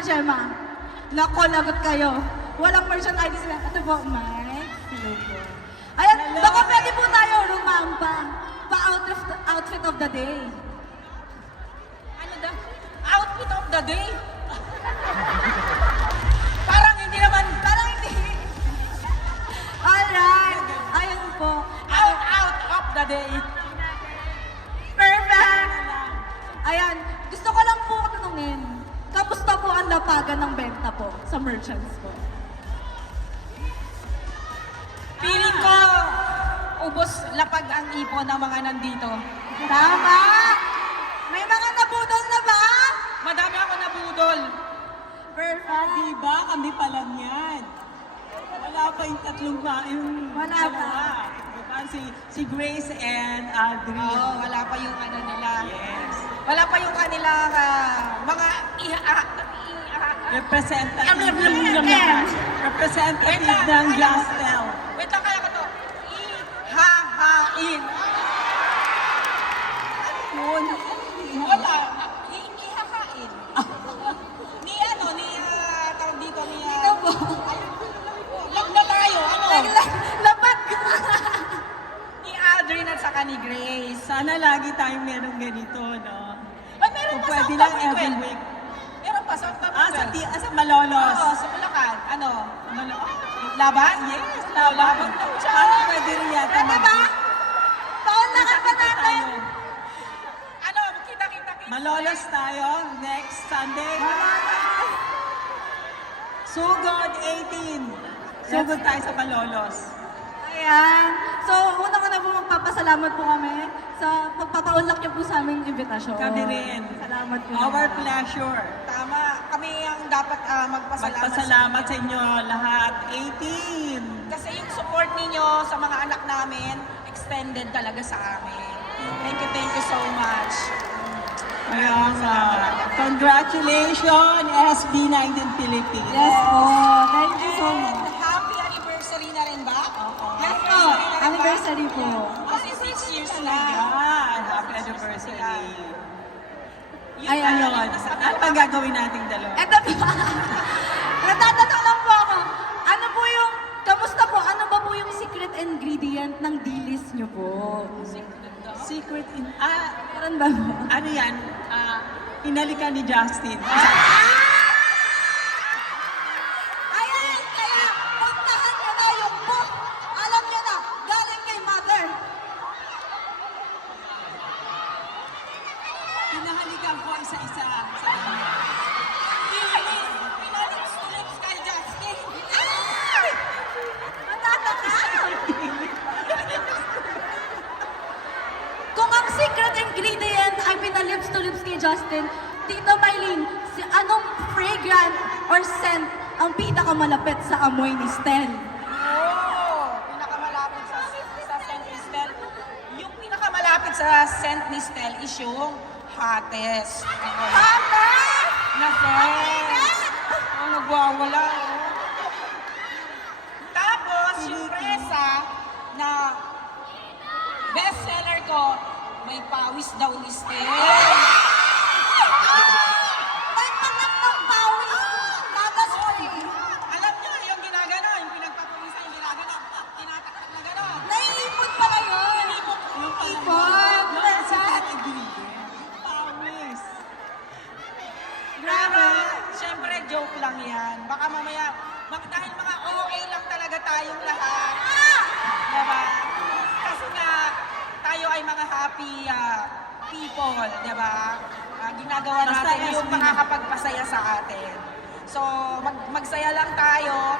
Tita Gemma. Nako, lagot kayo. Walang merchandise sila. Ito po, Mike. Hello po. Ayan, baka pwede po tayo rumamba. Pa-outfit of the day. Ano daw? Outfit of the day? Parang hindi naman. Parang hindi. Alright. Ayun po. Out of the day. Perfect. Ayan. Gusto ko lang po tanungin. Kamusta po ang lapagan ng benta po sa merchants po? Feeling ko, ubos lapag ang ipon ng mga nandito. Tama! May mga nabudol na ba? Madami ako nabudol. Perfect. Diba? Kami pa lang yan. Wala pa yung tatlong Wala pa. Diba? Si Grace and Adri. Oo, wala pa yung ano nila. Yes. Wala pa yung kanilang mga Representative Wait lang, ng kaya ko. Gastel. Wait lang, kaya ko to. Ihahain. Yun. Wala. Ihahain. Tawag dito, Dito po. Lag na tayo, ano? Lapag! Ni Adrian at saka ni Grace. Sana lagi tayong merong ganito, no? Ay, meron Kung pa pwede sa lang October every 12. week. Meron pa sa October 12. Sa Malolos. Oo, sa Bulacan. Ano? Laban? Yes, Laban laban. daw siya. Parang pwede rin yata. Pwede ba? Paunlakan pa Kita natin. tayo. Ano? Kita. Malolos tayo next Sunday. Sugod 18. Sugod tayo sa Malolos. Ayan. So, unang-una po magpapasalamat po kami sa pagpapaunlak niyo po sa aming invitasyon. Kami rin. Salamat po. Our pleasure. Tama. Kami ang dapat magpasalamat. Magpasalamat sa inyo lahat. 18. Kasi yung support ninyo sa mga anak namin, extended talaga sa amin. Thank you so much. Kaya nga. Congratulations, SB19 Philippines. Yes po. Thank you so And much. happy anniversary na rin ba? Yes po. Anniversary po. Kasi 6 years na. Ayan, happy anniversary. Ay, Ano, ano? ano pang gagawin nating dalawa? Eto po. Natatanong lang po ako. Ano po yung, kamusta po? Ano ba po yung secret ingredient ng dilis niyo po? Secret in... Meron ba po? ano yan? Hinalikan ni Justin. Ayan! Kaya, puntahan nyo na yung book. Alam nyo na, galing kay mother. Hinahalikan ko isa-isa sa kanya. Pinalips kay Justin. Matataka! Kung ang secret ingredient ay pinalips to lips kay Justin, Tita Mylene, anong fragrant or scent ang pinakamalapit sa amoy ni Stel? Pinakamalapit sa Saint Nistel. Yung pinakamalapit sa Saint Nistel is yung hottest. Hottest! Na scent. Nagwawala. Tapos, yung presa na bestseller ko, may pawis daw ni Stel. May panak ng pawis! Nagaspray! Alam niyo, yung ginagano, yung pinagpapawisan, yung ginagano, tinatakak na gano'n. Naiipon pala yun! Yung Ipon! secret ingredient. Pawis. Pero, syempre, joke lang yan. Baka mamaya, dahil mga OA lang talaga tayong lahat. Diba? Kasi nga, tayo ay mga happy people, diba? Ginagawa Basta natin yung SB. makakapagpasaya sa atin. So, magsaya lang tayo.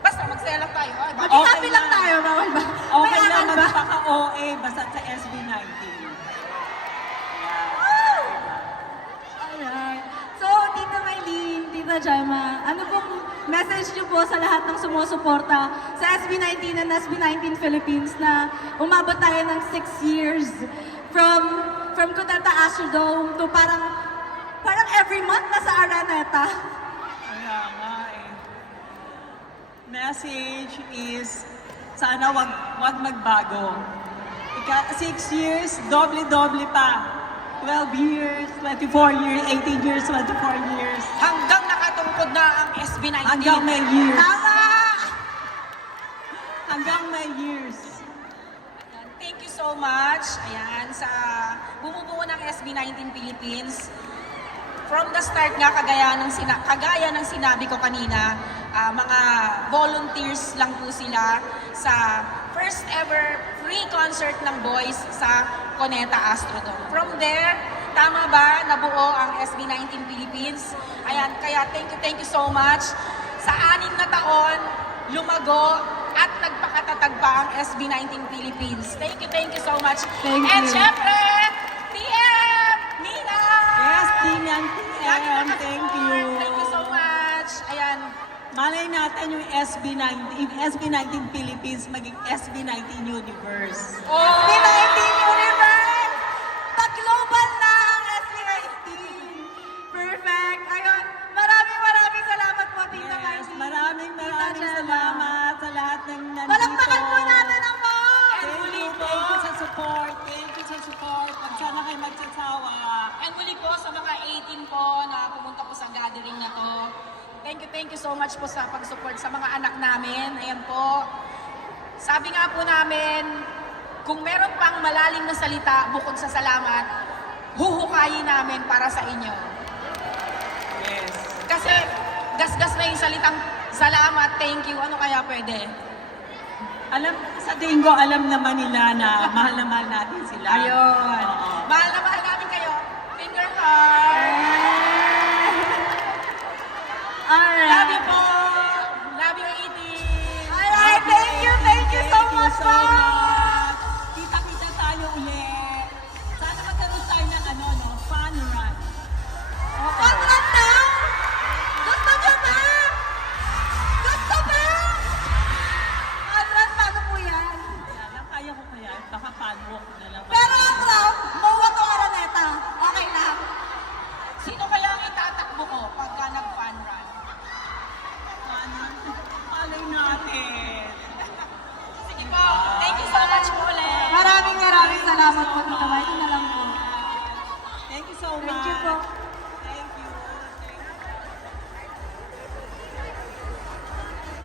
Basta magsaya lang tayo. Ay, bakit? Maging happy lang tayo, bawal ba? Okay May lang angal ba? magpaka-OA basta sa SB19. Alright. So, Tita Mylene, Tita Gemma, ano pong message niyo po sa lahat ng sumusuporta sa SB19 and SB19 Philippines na umabot tayo ng 6 years from Cudeta Astrodome to parang every month nasa Araneta. Kaya nga eh. Message is, sana wag magbago. 6 years, doble-doble pa. 12 years, 24 years, 18 years, 24 years. Hanggang nakatungkod na ang SB19. Hanggang may years. Tama! Hanggang may years. Thank you so much. Ayan, sa bumubuo ng SB19 Philippines. From the start nga, kagaya ng sinabi ko kanina, mga volunteers lang po sila sa first ever free concert ng boys sa Cuneta Astrodome. From there, tama ba, nabuo ang SB19 Philippines? Ayan, kaya thank you so much. Sa 6 na taon, lumago at nagpakatatag pa ang SB19 Philippines. Thank you so much. Thank And you. syempre, TM! Nina! Yes, Tingnan Lagi TM, nakasupport. thank you. Thank you so much. Ayan. Malay natin yung SB19 Philippines maging SB19 Universe. Oh! SB19 Universe! Pag-global na ang SB19! Perfect! Ayun, maraming salamat po, Tita Yes, Mikey. maraming Tita Gemma. salamat sa lahat ng nandito. Palakpakan po natin ang mom! Thank you sa support. Thank you sa support. At sana kayo magsasawa. And muli po sa mga 18 po na pumunta po sa gathering na to. Thank you so much po sa pag-support sa mga anak namin. Ayan po. Sabi nga po namin, kung meron pang malalim na salita bukod sa salamat, huhukayin namin para sa inyo. Yes. Kasi gasgas na yung salitang salamat, thank you, ano kaya pwede? Sa tingin ko, alam naman nila na mahal natin sila. Ayun. Oo. Mahal na mahal namin kayo. Finger heart. Alright. Love you po. Love you, 18. Alright, thank you so much po! much. Kita-kita tayo ulit. Sana magkaroon tayo ng fun run. Contract na! Gusto nyo ba? Gusto ba? Contract, paano po yan? Kaya ko kaya. Baka fun walk na lang. Pero ang round, mawa to Araneta. Okay lang. Sino kaya ang itatakbo ko pagka nag-fun run? Malay natin. Sige po. Thank you so much po ulit. Maraming salamat po, Tita Mikey. Na lang po. Thank you so much. Thank you po.